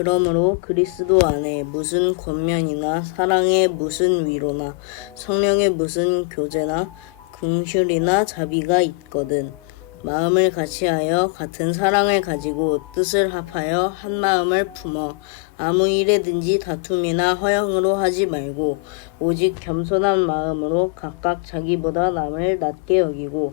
그러므로 그리스도 안에 무슨 권면이나 사랑의 무슨 위로나 성령의 무슨 교제나 긍휼이나 자비가 있거든. 마음을 같이하여 같은 사랑을 가지고 뜻을 합하여 한 마음을 품어 아무 일에든지 다툼이나 허영으로 하지 말고 오직 겸손한 마음으로 각각 자기보다 남을 낮게 여기고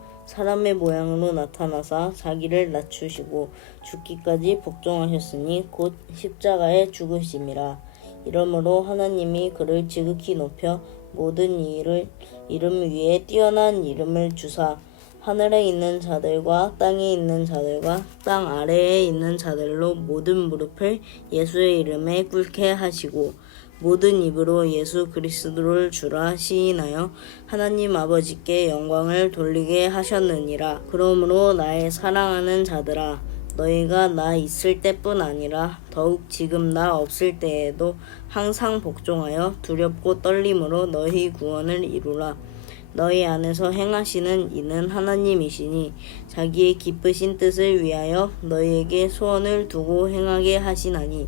사람의 모양으로 나타나사 자기를 낮추시고 죽기까지 복종하셨으니 곧 십자가에 죽으심이라. 이러므로 하나님이 그를 지극히 높여 모든 이를 이름 위에 뛰어난 이름을 주사 하늘에 있는 자들과 땅에 있는 자들과 땅 아래에 있는 자들로 모든 무릎을 예수의 이름에 꿇게 하시고 모든 입으로 예수 그리스도를 주라 시인하여 하나님 아버지께 영광을 돌리게 하셨느니라. 그러므로 나의 사랑하는 자들아 너희가 나 있을 때뿐 아니라 더욱 지금 나 없을 때에도 항상 복종하여 두렵고 떨림으로 너희 구원을 이루라. 너희 안에서 행하시는 이는 하나님이시니 자기의 기쁘신 뜻을 위하여 너희에게 소원을 두고 행하게 하시나니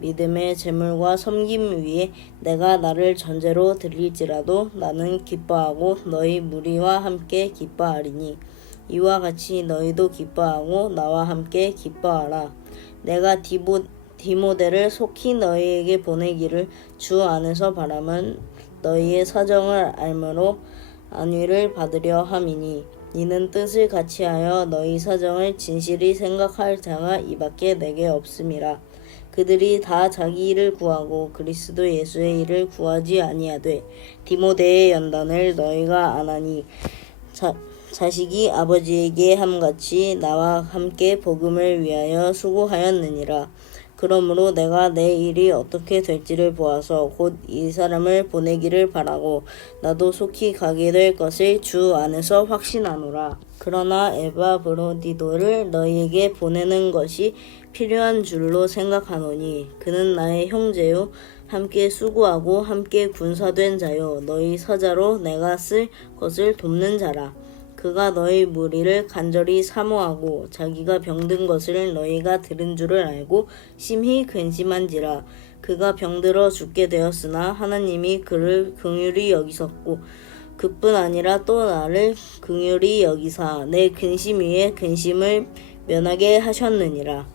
믿음의 재물과 섬김 위에 내가 나를 전제로 드릴지라도 나는 기뻐하고 너희 무리와 함께 기뻐하리니 이와 같이 너희도 기뻐하고 나와 함께 기뻐하라. 내가 디보, 디모데를 속히 너희에게 보내기를 주 안에서 바람은 너희의 사정을 알므로 안위를 받으려 함이니 이는 뜻을 같이하여 너희 사정을 진실히 생각할 자가 이밖에 내게 없음이라. 그들이 다 자기 일을 구하고 그리스도 예수의 일을 구하지 아니하되 디모데의 연단을 너희가 안하니 자, 자식이 아버지에게 함같이 나와 함께 복음을 위하여 수고하였느니라. 그러므로 내가 내 일이 어떻게 될지를 보아서 곧 이 사람을 보내기를 바라고 나도 속히 가게 될 것을 주 안에서 확신하노라. 그러나 에바 브로디도를 너희에게 보내는 것이 필요한 줄로 생각하노니 그는 나의 형제요 함께 수고하고 함께 군사된 자요 너희 사자로 내가 쓸 것을 돕는 자라. 그가 너희 무리를 간절히 사모하고 자기가 병든 것을 너희가 들은 줄을 알고 심히 근심한지라 그가 병들어 죽게 되었으나 하나님이 그를 긍휼히 여기셨고 그뿐 아니라 또 나를 긍휼히 여기사 내 근심 위에 근심을 면하게 하셨느니라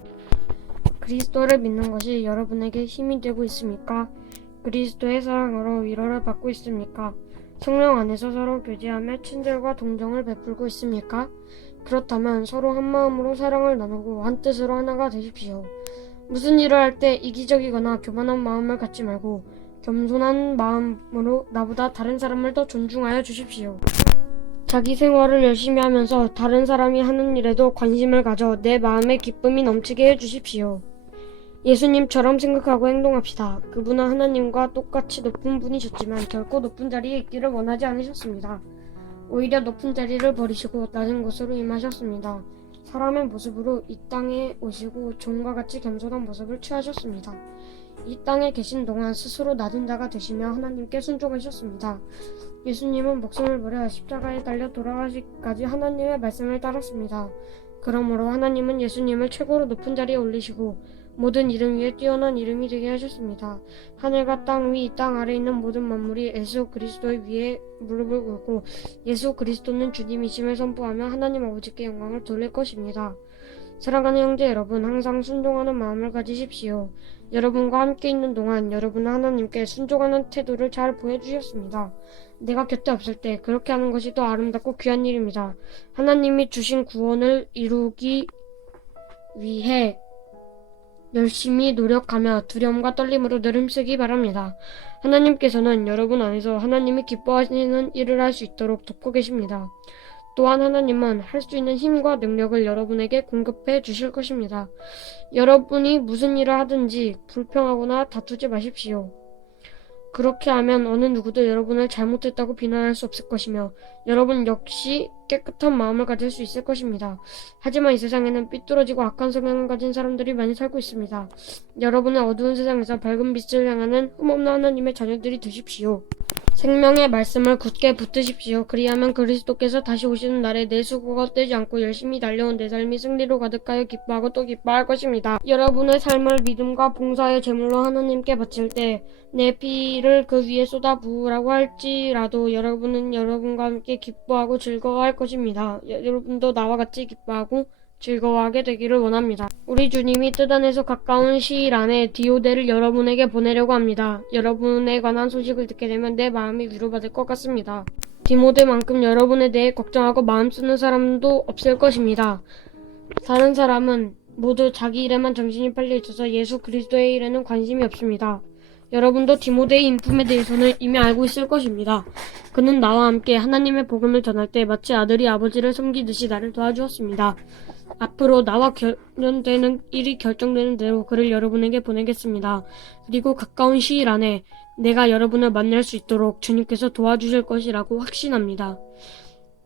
그리스도를 믿는 것이 여러분에게 힘이 되고 있습니까? 그리스도의 사랑으로 위로를 받고 있습니까? 성령 안에서 서로 교제하며 친절과 동정을 베풀고 있습니까? 그렇다면 서로 한 마음으로 사랑을 나누고 한 뜻으로 하나가 되십시오. 무슨 일을 할 때 이기적이거나 교만한 마음을 갖지 말고 겸손한 마음으로 나보다 다른 사람을 더 존중하여 주십시오. 자기 생활을 열심히 하면서 다른 사람이 하는 일에도 관심을 가져 내 마음에 기쁨이 넘치게 해 주십시오. 예수님처럼 생각하고 행동합시다. 그분은 하나님과 똑같이 높은 분이셨지만 결코 높은 자리에 있기를 원하지 않으셨습니다. 오히려 높은 자리를 버리시고 낮은 곳으로 임하셨습니다. 사람의 모습으로 이 땅에 오시고 종과 같이 겸손한 모습을 취하셨습니다. 이 땅에 계신 동안 스스로 낮은 자가 되시며 하나님께 순종하셨습니다. 예수님은 목숨을 버려 십자가에 달려 돌아가시기까지 하나님의 말씀을 따랐습니다. 그러므로 하나님은 예수님을 최고로 높은 자리에 올리시고 모든 이름 위에 뛰어난 이름이 되게 하셨습니다. 하늘과 땅 위, 땅 아래 있는 모든 만물이 예수 그리스도의 위에 무릎을 꿇고 예수 그리스도는 주님이심을 선포하며 하나님 아버지께 영광을 돌릴 것입니다. 사랑하는 형제 여러분, 항상 순종하는 마음을 가지십시오. 여러분과 함께 있는 동안 여러분은 하나님께 순종하는 태도를 잘 보여주셨습니다. 내가 곁에 없을 때 그렇게 하는 것이 더 아름답고 귀한 일입니다. 하나님이 주신 구원을 이루기 위해 열심히 노력하며 두려움과 떨림으로 늘 힘쓰기 바랍니다. 하나님께서는 여러분 안에서 하나님이 기뻐하시는 일을 할 수 있도록 돕고 계십니다. 또한 하나님은 할 수 있는 힘과 능력을 여러분에게 공급해 주실 것입니다. 여러분이 무슨 일을 하든지 불평하거나 다투지 마십시오. 그렇게 하면 어느 누구도 여러분을 잘못했다고 비난할 수 없을 것이며 여러분 역시 깨끗한 마음을 가질 수 있을 것입니다. 하지만 이 세상에는 삐뚤어지고 악한 성향을 가진 사람들이 많이 살고 있습니다. 여러분은 어두운 세상에서 밝은 빛을 향하는 흠없는 하나님의 자녀들이 되십시오. 생명의 말씀을 굳게 붙드십시오. 그리하면 그리스도께서 다시 오시는 날에 내 수고가 떼지 않고 열심히 달려온 내 삶이 승리로 가득하여 기뻐하고 또 기뻐할 것입니다. 여러분의 삶을 믿음과 봉사의 제물로 하나님께 바칠 때 내 피를 그 위에 쏟아 부으라고 할지라도 여러분은 여러분과 함께 기뻐하고 즐거워할 것입니다. 여러분도 나와 같이 기뻐하고 즐거워하게 되기를 원합니다. 우리 주님이 뜨단에서 가까운 시일 안에 디오데를 여러분에게 보내려고 합니다. 여러분에 관한 소식을 듣게 되면 내 마음이 위로받을 것 같습니다. 디모데만큼 여러분에 대해 걱정하고 마음 쓰는 사람도 없을 것입니다. 다른 사람은 모두 자기 일에만 정신이 팔려 있어서 예수 그리스도의 일에는 관심이 없습니다. 여러분도 디모데의 인품에 대해서는 이미 알고 있을 것입니다. 그는 나와 함께 하나님의 복음을 전할 때 마치 아들이 아버지를 섬기듯이 나를 도와주었습니다. 앞으로 나와 관련되는 일이 결정되는 대로 그를 여러분에게 보내겠습니다. 그리고 가까운 시일 안에 내가 여러분을 만날 수 있도록 주님께서 도와주실 것이라고 확신합니다.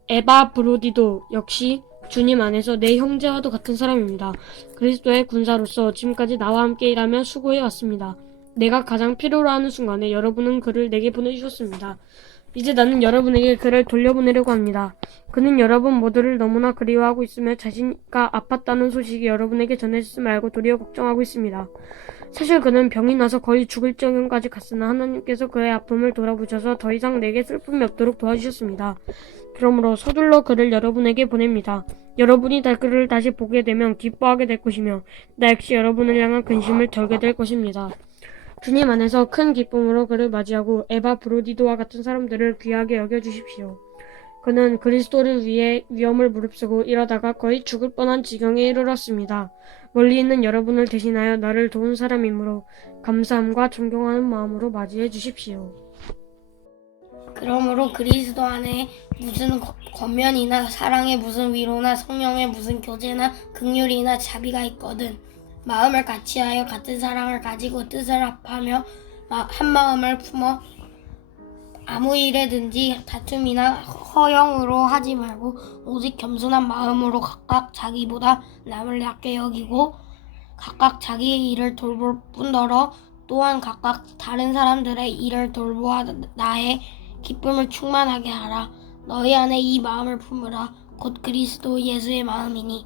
에바 브로디도 역시 주님 안에서 내 형제와도 같은 사람입니다. 그리스도의 군사로서 지금까지 나와 함께 일하며 수고해 왔습니다. 내가 가장 필요로 하는 순간에 여러분은 그를 내게 보내주셨습니다. 이제 나는 여러분에게 그를 돌려보내려고 합니다. 그는 여러분 모두를 너무나 그리워하고 있으며 자신과 아팠다는 소식이 여러분에게 전해졌음을 알고 도리어 걱정하고 있습니다. 사실 그는 병이 나서 거의 죽을 지경까지 갔으나 하나님께서 그의 아픔을 돌아보셔서 더 이상 내게 슬픔이 없도록 도와주셨습니다. 그러므로 서둘러 그를 여러분에게 보냅니다. 여러분이 다 그를 다시 보게 되면 기뻐하게 될 것이며 나 역시 여러분을 향한 근심을 덜게 될 것입니다. 주님 안에서 큰 기쁨으로 그를 맞이하고 에바 브로디도와 같은 사람들을 귀하게 여겨주십시오. 그는 그리스도를 위해 위험을 무릅쓰고 이러다가 거의 죽을 뻔한 지경에 이르렀습니다. 멀리 있는 여러분을 대신하여 나를 도운 사람이므로 감사함과 존경하는 마음으로 맞이해 주십시오. 그러므로 그리스도 안에 무슨 거- 권면이나 사랑의 무슨 위로나 성령의 무슨 교제나 극률이나 자비가 있거든 마음을 같이하여 같은 사랑을 가지고 뜻을 합하며 마- 한 마음을 품어 아무 일에든지 다툼이나 허영으로 하지 말고 오직 겸손한 마음으로 각각 자기보다 남을 약게 여기고 각각 자기의 일을 돌볼 뿐더러 또한 각각 다른 사람들의 일을 돌보아 나의 기쁨을 충만하게 하라. 너희 안에 이 마음을 품으라. 곧 그리스도 예수의 마음이니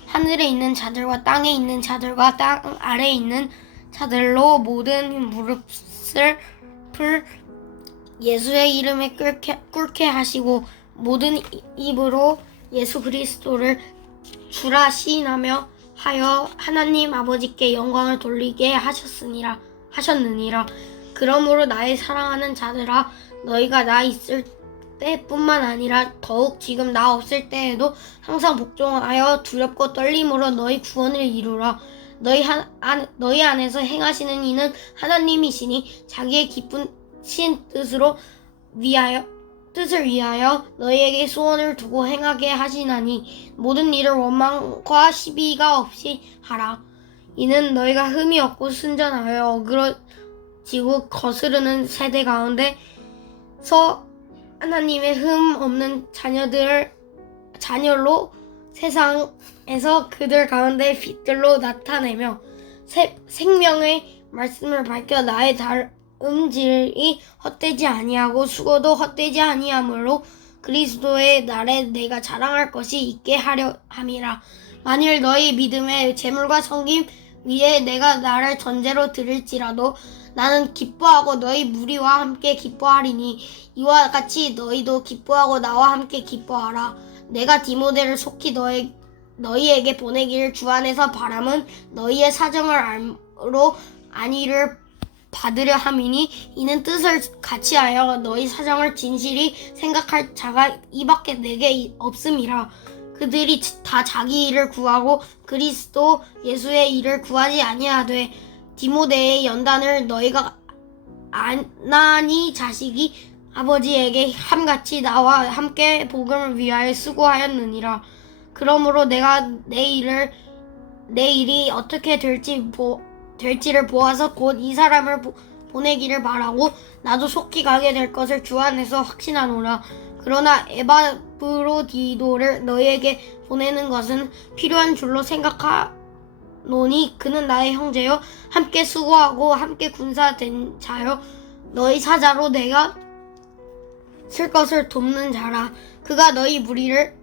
하늘에 있는 자들과 땅에 있는 자들과 땅 아래에 있는 자들로 모든 무릎을 풀 예수의 이름에 꿇게, 꿇게 하시고 모든 이- 입으로 예수 그리스도를 주라 시인하며 하여 하나님 아버지께 영광을 돌리게 하셨으니라 하셨느니라. 그러므로 나의 사랑하는 자들아 너희가 나 있을 때 뿐만 아니라 더욱 지금 나 없을 때에도 항상 복종하여 두렵고 떨림으로 너희 구원을 이루라 너희 한, 안, 너희 안에서 행하시는 이는 하나님이시니 자기의 기쁜 신 뜻으로 위하여 뜻을 위하여 너희에게 소원을 두고 행하게 하시나니 모든 일을 원망과 시비가 없이 하라. 이는 너희가 흠이 없고 순전하여 어그러지고 거스르는 세대 가운데서 하나님의 흠 없는 자녀들을 자녀로 세상에서 그들 가운데 빛들로 나타내며 세- 생명의 말씀을 밝혀 나의 다음질이 헛되지 아니하고 수고도 헛되지 아니하므로 그리스도의 날에 내가 자랑할 것이 있게 하려 함이라. 만일 너희 믿음의 재물과 성김 위에 내가 나를 전제로 드릴지라도 나는 기뻐하고 너희 무리와 함께 기뻐하리니 이와 같이 너희도 기뻐하고 나와 함께 기뻐하라. 내가 디모데를 속히 너희 너희에게 보내기를 주 안에서 바람은 너희의 사정을 알므로 안위를 받으려 함이니 이는 뜻을 같이 하여 너희 사정을 진실히 생각할 자가 이밖에 내게 이- 없음이라 그들이 다 자기 일을 구하고 그리스도 예수의 일을 구하지 아니하되 디모데의 연단을 너희가 아나니 자식이 아버지에게 함같이 나와 함께 복음을 위하여 수고하였느니라. 그러므로 내가 내 일을 내 일이 어떻게 될지 보, 될지를 보아서 곧 이 사람을 보, 보내기를 바라고 나도 속히 가게 될 것을 주 안에서 확신하노라. 그러나 에바브로디도를 너희에게 보내는 것은 필요한 줄로 생각하 노니 그는 나의 형제요. 함께 수고하고 함께 군사된 자요. 너희 사자로 내가 쓸 것을 돕는 자라. 그가 너희 무리를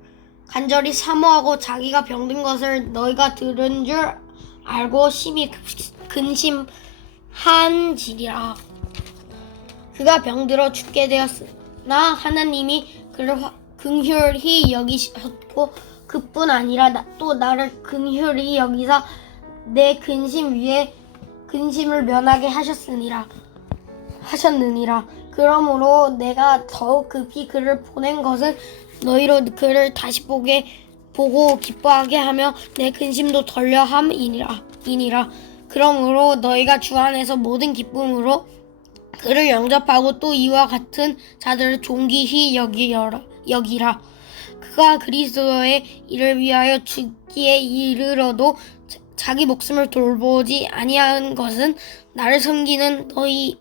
간절히 사모하고 자기가 병든 것을 너희가 들은 줄 알고 심히 근심한지리라. 그가 병들어 죽게 되었으나 하나님이 그를 화- 긍휼히 여기셨고 그뿐 아니라 나- 또 나를 긍휼히 여기사 내 근심 위에 근심을 면하게 하셨으니라 하셨느니라. 그러므로 내가 더욱 급히 그를 보낸 것은 너희로 그를 다시 보게 보고 기뻐하게 하며 내 근심도 덜려 함이니라. 이니라. 그러므로 너희가 주 안에서 모든 기쁨으로 그를 영접하고 또 이와 같은 자들을 존귀히 여기여라, 여기라. 그가 그리스도의 일을 위하여 죽기에 이르러도 자- 자기 목숨을 돌보지 아니한 것은 나를 섬기는 너희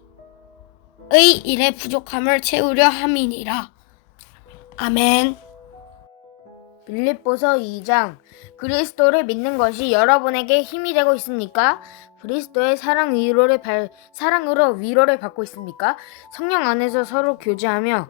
의 일의 부족함을 채우려 함이니라. 아멘. 빌립보서 2장 그리스도를 믿는 것이 여러분에게 힘이 되고 있습니까? 그리스도의 사랑 위로를 발, 사랑으로 위로를 받고 있습니까? 성령 안에서 서로 교제하며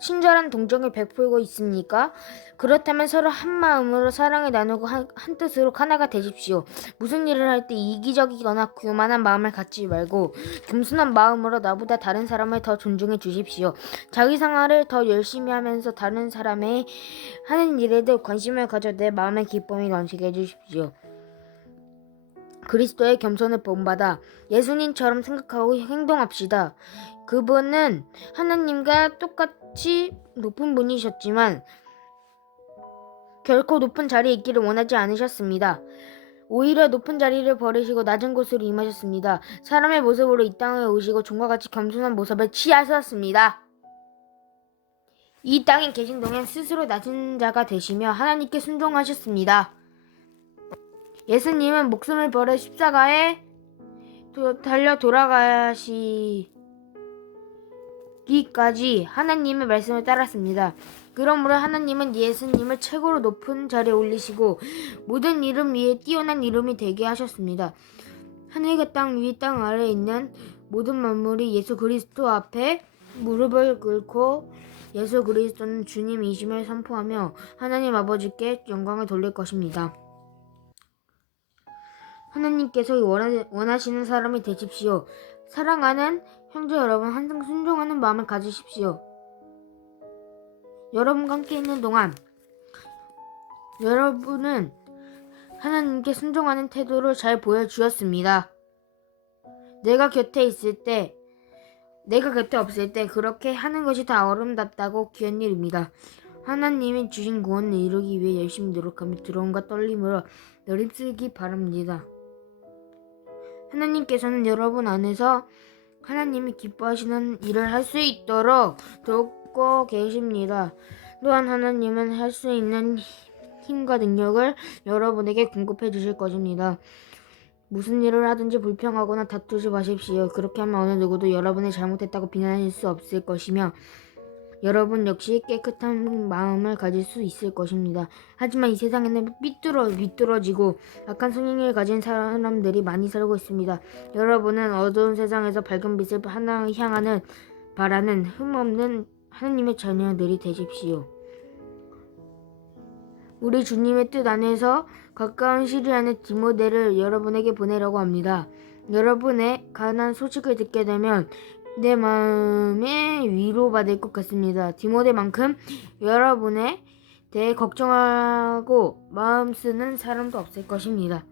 친절한 동정을 베풀고 있습니까? 그렇다면 서로 한 마음으로 사랑을 나누고 한, 한 뜻으로 하나가 되십시오. 무슨 일을 할 때 이기적이거나 교만한 마음을 갖지 말고 겸손한 마음으로 나보다 다른 사람을 더 존중해 주십시오. 자기 생활을 더 열심히 하면서 다른 사람의 하는 일에도 관심을 가져 내 마음의 기쁨이 넘치게 해 주십시오. 그리스도의 겸손을 본받아 예수님처럼 생각하고 행동합시다. 그분은 하나님과 똑같이 높은 분이셨지만 결코 높은 자리에 있기를 원하지 않으셨습니다. 오히려 높은 자리를 버리시고 낮은 곳으로 임하셨습니다. 사람의 모습으로 이 땅에 오시고 종과 같이 겸손한 모습을 취하셨습니다. 이 땅에 계신 동안 스스로 낮은 자가 되시며 하나님께 순종하셨습니다. 예수님은 목숨을 버려 십자가에 도- 달려 돌아가시 기까지 하나님의 말씀을 따랐습니다. 그러므로 하나님은 예수님을 최고로 높은 자리에 올리시고 모든 이름 위에 뛰어난 이름이 되게 하셨습니다. 하늘과 땅 위, 땅 아래에 있는 모든 만물이 예수 그리스도 앞에 무릎을 꿇고 예수 그리스도는 주님이심을 선포하며 하나님 아버지께 영광을 돌릴 것입니다. 하나님께서 원하, 원하시는 사람이 되십시오. 사랑하는 형제 여러분, 항상 순종하는 마음을 가지십시오. 여러분과 함께 있는 동안 여러분은 하나님께 순종하는 태도를 잘 보여주었습니다. 내가 곁에 있을 때, 내가 곁에 없을 때 그렇게 하는 것이 다 아름답다고 귀한 일입니다. 하나님이 주신 구원을 이루기 위해 열심히 노력하며 두려움과 떨림으로 늘 힘쓰기 바랍니다. 하나님께서는 여러분 안에서 하나님이 기뻐하시는 일을 할 수 있도록 돕고 계십니다. 또한 하나님은 할 수 있는 힘과 능력을 여러분에게 공급해 주실 것입니다. 무슨 일을 하든지 불평하거나 다투지 마십시오. 그렇게 하면 어느 누구도 여러분이 잘못했다고 비난할 수 없을 것이며 여러분 역시 깨끗한 마음을 가질 수 있을 것입니다. 하지만 이 세상에는 삐뚤어 비뚤어지고 악한 성향을 가진 사람들이 많이 살고 있습니다. 여러분은 어두운 세상에서 밝은 빛을 하나 향하는 바라는 흠없는 하나님의 자녀들이 되십시오. 우리 주님의 뜻 안에서 가까운 시리 안에 디모데를 여러분에게 보내려고 합니다. 여러분의 가난 소식을 듣게 되면 내 마음에 위로받을 것 같습니다. 디모데만큼 여러분에 대해 걱정하고 마음 쓰는 사람도 없을 것입니다.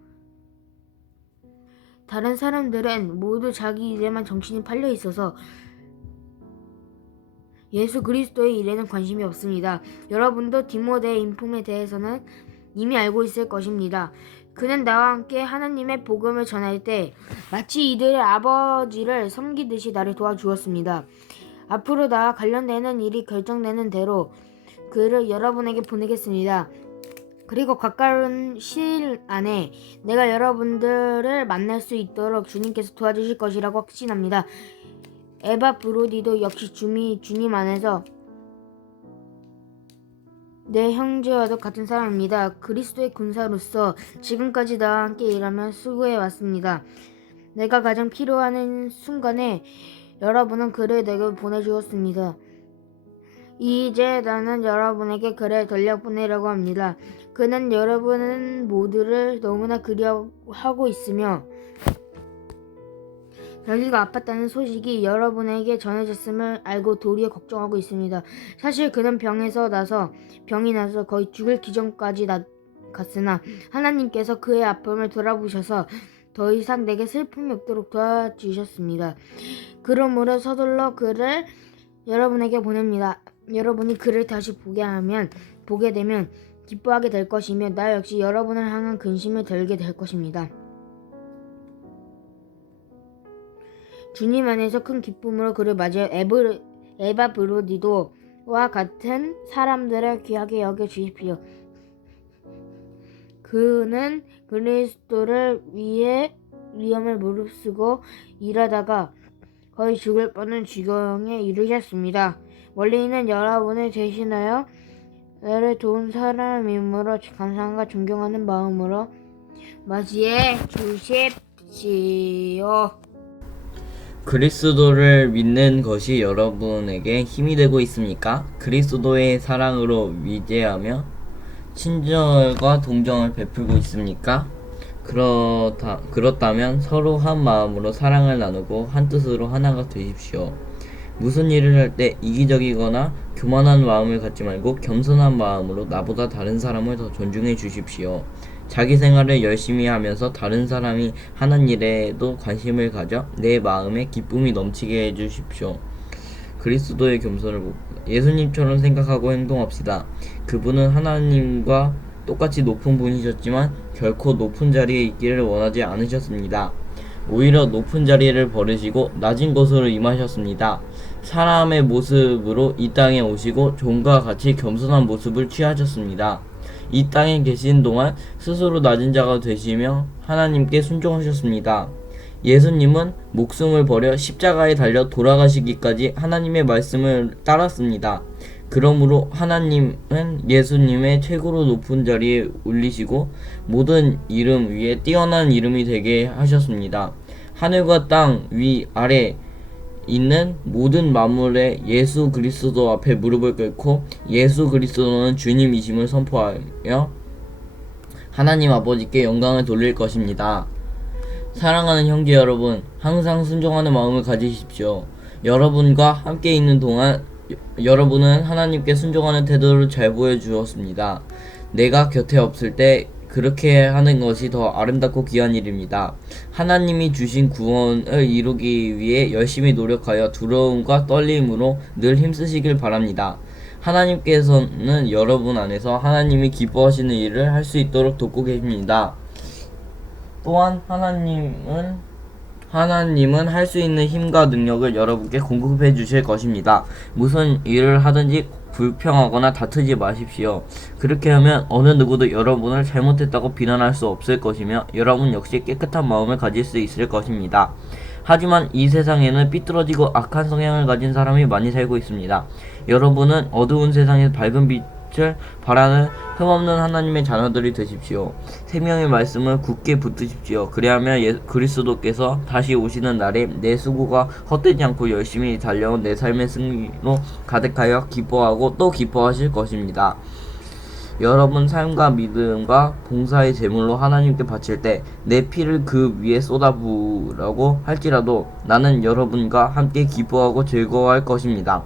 다른 사람들은 모두 자기 일에만 정신이 팔려 있어서 예수 그리스도의 일에는 관심이 없습니다. 여러분도 디모데의 인품에 대해서는 이미 알고 있을 것입니다. 그는 나와 함께 하나님의 복음을 전할 때 마치 이들의 아버지를 섬기듯이 나를 도와주었습니다. 앞으로 나와 관련되는 일이 결정되는 대로 그를 여러분에게 보내겠습니다. 그리고 가까운 시일 안에 내가 여러분들을 만날 수 있도록 주님께서 도와주실 것이라고 확신합니다. 에바 브로디도 역시 주미, 주님 안에서 내 형제와도 같은 사람입니다. 그리스도의 군사로서 지금까지 나와 함께 일하며 수고해 왔습니다. 내가 가장 필요한 순간에 여러분은 그를 내게 보내주었습니다. 이제 나는 여러분에게 그를 돌려보내려고 합니다. 그는 여러분 모두를 너무나 그리워하고 있으며 자기가 아팠다는 소식이 여러분에게 전해졌음을 알고 도리어 걱정하고 있습니다. 사실 그는 병에서 나서 병이 나서 거의 죽을 기전까지 나, 갔으나 하나님께서 그의 아픔을 돌아보셔서 더 이상 내게 슬픔이 없도록 도와주셨습니다. 그러므로 서둘러 그를 여러분에게 보냅니다. 여러분이 그를 다시 보게 하면 보게 되면 기뻐하게 될 것이며 나 역시 여러분을 향한 근심을 덜게 될 것입니다. 주님 안에서 큰 기쁨으로 그를 맞이해 에브, 에바 브로디도와 같은 사람들을 귀하게 여겨 주십시오. 그는 그리스도를 위해 위험을 무릅쓰고 일하다가 거의 죽을 뻔한 지경에 이르셨습니다. 원래는 여러분을 대신하여 나를 도운 사람이므로 감사함과 존경하는 마음으로 맞이해 주십시오. 그리스도를 믿는 것이 여러분에게 힘이 되고 있습니까? 그리스도의 사랑으로 위대하며 친절과 동정을 베풀고 있습니까? 그렇다, 그렇다면 서로 한 마음으로 사랑을 나누고 한 뜻으로 하나가 되십시오. 무슨 일을 할 때 이기적이거나 교만한 마음을 갖지 말고 겸손한 마음으로 나보다 다른 사람을 더 존중해 주십시오. 자기 생활을 열심히 하면서 다른 사람이 하는 일에도 관심을 가져 내 마음에 기쁨이 넘치게 해 주십시오. 그리스도의 겸손을 보- 예수님처럼 생각하고 행동합시다. 그분은 하나님과 똑같이 높은 분이셨지만 결코 높은 자리에 있기를 원하지 않으셨습니다. 오히려 높은 자리를 버리시고 낮은 곳으로 임하셨습니다. 사람의 모습으로 이 땅에 오시고 종과 같이 겸손한 모습을 취하셨습니다. 이 땅에 계신 동안 스스로 낮은 자가 되시며 하나님께 순종하셨습니다. 예수님은 목숨을 버려 십자가에 달려 돌아가시기까지 하나님의 말씀을 따랐습니다. 그러므로 하나님은 예수님의 최고로 높은 자리에 올리시고 모든 이름 위에 뛰어난 이름이 되게 하셨습니다. 하늘과 땅 위 아래 있는 모든 만물에 예수 그리스도 앞에 무릎을 꿇고 예수 그리스도는 주님이심을 선포하며 하나님 아버지께 영광을 돌릴 것입니다. 사랑하는 형제 여러분, 항상 순종하는 마음을 가지십시오. 여러분과 함께 있는 동안 여- 여러분은 하나님께 순종하는 태도를 잘 보여주었습니다. 내가 곁에 없을 때 그렇게 하는 것이 더 아름답고 귀한 일입니다. 하나님이 주신 구원을 이루기 위해 열심히 노력하여 두려움과 떨림으로 늘 힘쓰시길 바랍니다. 하나님께서는 여러분 안에서 하나님이 기뻐하시는 일을 할 수 있도록 돕고 계십니다. 또한 하나님은 하나님은 할 수 있는 힘과 능력을 여러분께 공급해 주실 것입니다. 무슨 일을 하든지 불평하거나 다투지 마십시오. 그렇게 하면 어느 누구도 여러분을 잘못했다고 비난할 수 없을 것이며 여러분 역시 깨끗한 마음을 가질 수 있을 것입니다. 하지만 이 세상에는 삐뚤어지고 악한 성향을 가진 사람이 많이 살고 있습니다. 여러분은 어두운 세상에서 밝은 빛 을 바라는 흠없는 하나님의 자녀들이 되십시오. 생명의 말씀을 굳게 붙드십시오. 그리하면 예, 그리스도께서 다시 오시는 날에 내 수고가 헛되지 않고 열심히 달려온 내 삶의 승리로 가득하여 기뻐하고 또 기뻐하실 것입니다. 여러분 삶과 믿음과 봉사의 제물로 하나님께 바칠 때 내 피를 그 위에 쏟아부으라고 할지라도 나는 여러분과 함께 기뻐하고 즐거워할 것입니다.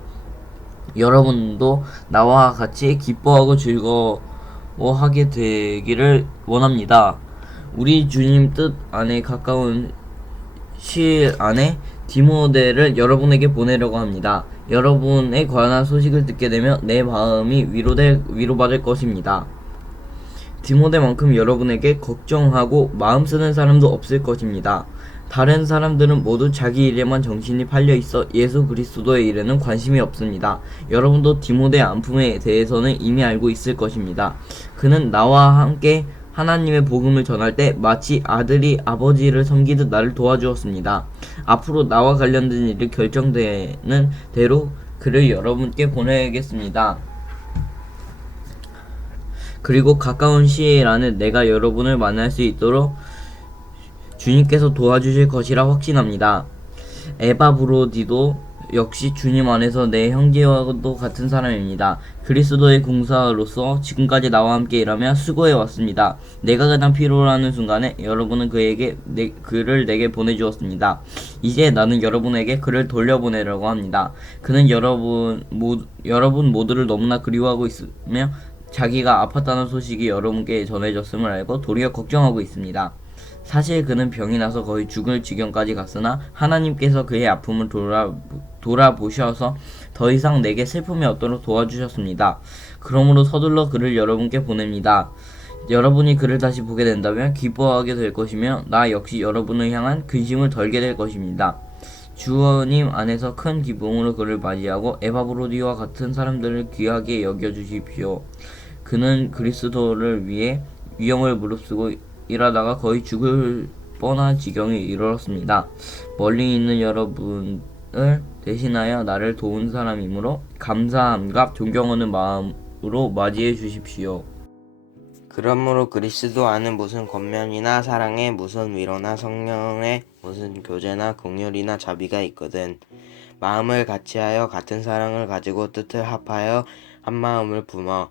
여러분도 나와 같이 기뻐하고 즐거워하게 되기를 원합니다. 우리 주님 뜻 안에 가까운 시일 안에 디모데를 여러분에게 보내려고 합니다. 여러분에 관한 소식을 듣게 되면 내 마음이 위로될 위로받을 것입니다. 디모데만큼 여러분에게 걱정하고 마음 쓰는 사람도 없을 것입니다. 다른 사람들은 모두 자기 일에만 정신이 팔려 있어 예수 그리스도의 일에는 관심이 없습니다. 여러분도 디모데의 안품에 대해서는 이미 알고 있을 것입니다. 그는 나와 함께 하나님의 복음을 전할 때 마치 아들이 아버지를 섬기듯 나를 도와주었습니다. 앞으로 나와 관련된 일이 결정되는 대로 그를 여러분께 보내겠습니다. 그리고 가까운 시일 안에 내가 여러분을 만날 수 있도록 주님께서 도와주실 것이라 확신합니다. 에바 브로디도 역시 주님 안에서 내 형제와도 같은 사람입니다. 그리스도의 공사로서 지금까지 나와 함께 일하며 수고해 왔습니다. 내가 가장 필요하는 순간에 여러분은 그에게 내, 그를 내게 보내주었습니다. 이제 나는 여러분에게 그를 돌려보내려고 합니다. 그는 여러분 모, 여러분 모두를 너무나 그리워하고 있으며 자기가 아팠다는 소식이 여러분께 전해졌음을 알고 도리어 걱정하고 있습니다. 사실 그는 병이 나서 거의 죽을 지경까지 갔으나 하나님께서 그의 아픔을 돌아, 돌아보셔서 더 이상 내게 슬픔이 없도록 도와주셨습니다. 그러므로 서둘러 그를 여러분께 보냅니다. 여러분이 그를 다시 보게 된다면 기뻐하게 될 것이며 나 역시 여러분을 향한 근심을 덜게 될 것입니다. 주어님 안에서 큰 기쁨으로 그를 맞이하고 에바브로디와 같은 사람들을 귀하게 여겨주십시오. 그는 그리스도를 위해 위험을 무릅쓰고 일하다가 거의 죽을 뻔한 지경에 이르렀습니다. 멀리 있는 여러분을 대신하여 나를 도운 사람이므로 감사함과 존경하는 마음으로 맞이해 주십시오. 그러므로 그리스도 안은 무슨 권면이나 사랑에 무슨 위로나 성령에 무슨 교제나 긍휼이나 자비가 있거든 마음을 같이하여 같은 사랑을 가지고 뜻을 합하여 한 마음을 품어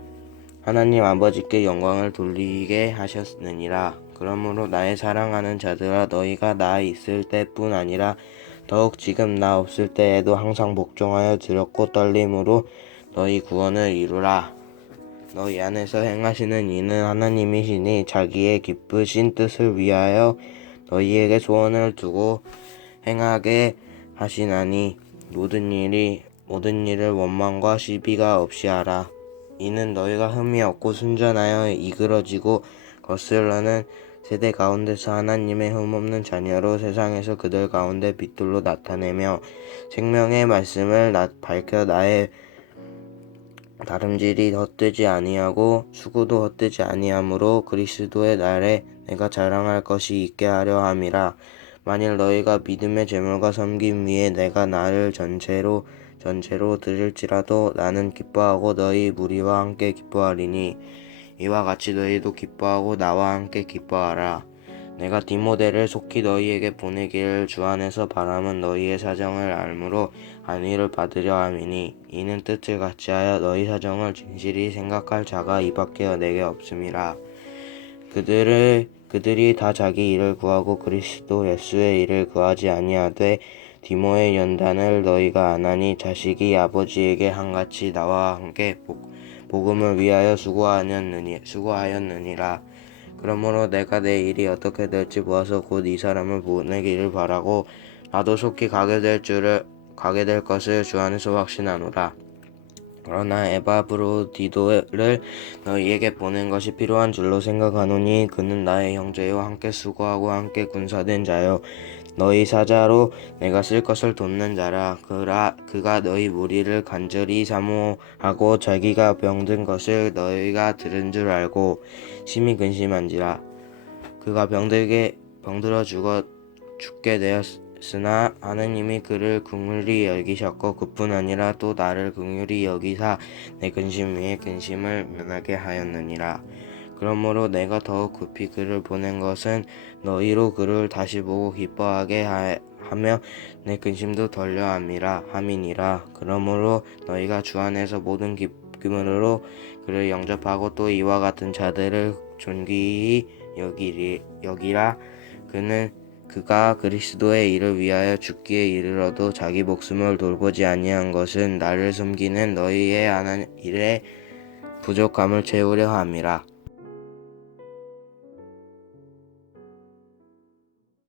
하나님 아버지께 영광을 돌리게 하셨느니라 그러므로 나의 사랑하는 자들아 너희가 나 있을 때뿐 아니라 더욱 지금 나 없을 때에도 항상 복종하여 두렵고 떨림으로 너희 구원을 이루라 너희 안에서 행하시는 이는 하나님이시니 자기의 기쁘신 뜻을 위하여 너희에게 소원을 두고 행하게 하시나니 모든 일이 모든 일을 원망과 시비가 없이 하라. 이는 너희가 흠이 없고 순전하여 이그러지고 거슬러는 세대 가운데서 하나님의 흠없는 자녀로 세상에서 그들 가운데 빛들로 나타내며 생명의 말씀을 나, 밝혀 나의 다름질이 헛되지 아니하고 수고도 헛되지 아니하므로 그리스도의 날에 내가 자랑할 것이 있게 하려 함이라. 만일 너희가 믿음의 제물과 섬김 위에 내가 나를 전체로 전체로 드릴지라도 나는 기뻐하고 너희 무리와 함께 기뻐하리니 이와 같이 너희도 기뻐하고 나와 함께 기뻐하라. 내가 디모데를 속히 너희에게 보내기를 주 안에서 바람은 너희의 사정을 알므로 안위를 받으려 함이니 이는 뜻을 같이하여 너희 사정을 진실히 생각할 자가 이밖에 내게 없음이라. 그들을 그들이 다 자기 일을 구하고 그리스도 예수의 일을 구하지 아니하되 디모의 연단을 너희가 안하니 자식이 아버지에게 한같이 나와 함께 복, 복음을 위하여 수고하였느니 수고하였느니라. 그러므로 내가 내 일이 어떻게 될지 보아서 곧 이 사람을 보내기를 바라고 나도 속히 가게 될 줄을 가게 될 것을 주 안에서 확신하노라. 그러나 에바브로디도를 너희에게 보낸 것이 필요한 줄로 생각하노니 그는 나의 형제요 함께 수고하고 함께 군사된 자요 너희 사자로 내가 쓸 것을 돕는 자라 그라 그가 너희 무리를 간절히 사모하고 자기가 병든 것을 너희가 들은 줄 알고 심히 근심한지라 그가 병들게 병들어 죽어 죽게 되었으나 하느님이 그를 긍휼히 여기셨고 그뿐 아니라 또 나를 긍휼히 여기사 내 근심 위에 근심을 면하게 하였느니라. 그러므로 내가 더욱 급히 그를 보낸 것은 너희로 그를 다시 보고 기뻐하게 하, 하며 내 근심도 덜려 함이라 함이니라. 그러므로 너희가 주 안에서 모든 기쁨으로 그를 영접하고 또 이와 같은 자들을 존귀히 여기리, 여기라. 그는 그가 그리스도의 일을 위하여 죽기에 이르러도 자기 목숨을 돌보지 아니한 것은 나를 섬기는 너희의 하는 일에 부족함을 채우려 함이라.